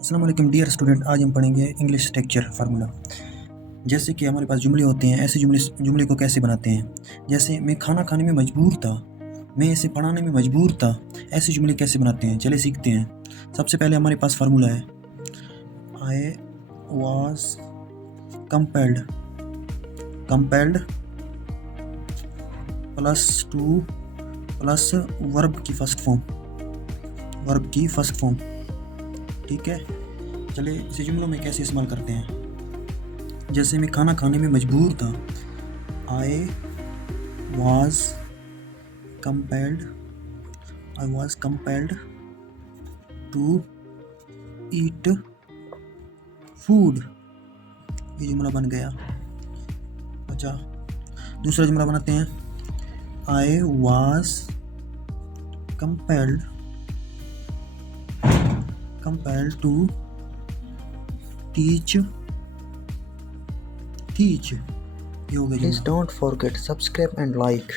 अस्सलाम वालेकुम dear student, आज हम पढ़ेंगे इंग्लिश स्ट्रक्चर फार्मूला। जैसे कि हमारे पास जुमले होते हैं, ऐसे जुमले को कैसे बनाते हैं। जैसे मैं खाना खाने में मजबूर था, मैं इसे पढ़ाने में मजबूर था, ऐसे जुमले कैसे बनाते हैं चले सीखते हैं। सबसे पहले हमारे पास फार्मूला है आई was compelled, compelled plus two plus verb की फर्स्ट फॉर्म, वर्ब की फर्स्ट फॉर्म। ठीक है, चले इसे जुमलों में कैसे इस्तेमाल करते हैं। जैसे मैं खाना खाने में मजबूर था, I was compelled, I was compelled to eat food. ये जुमला बन गया। अच्छा, दूसरा जुमला बनाते हैं I was compelled to teach, ये हो गया। Please don't forget subscribe and like.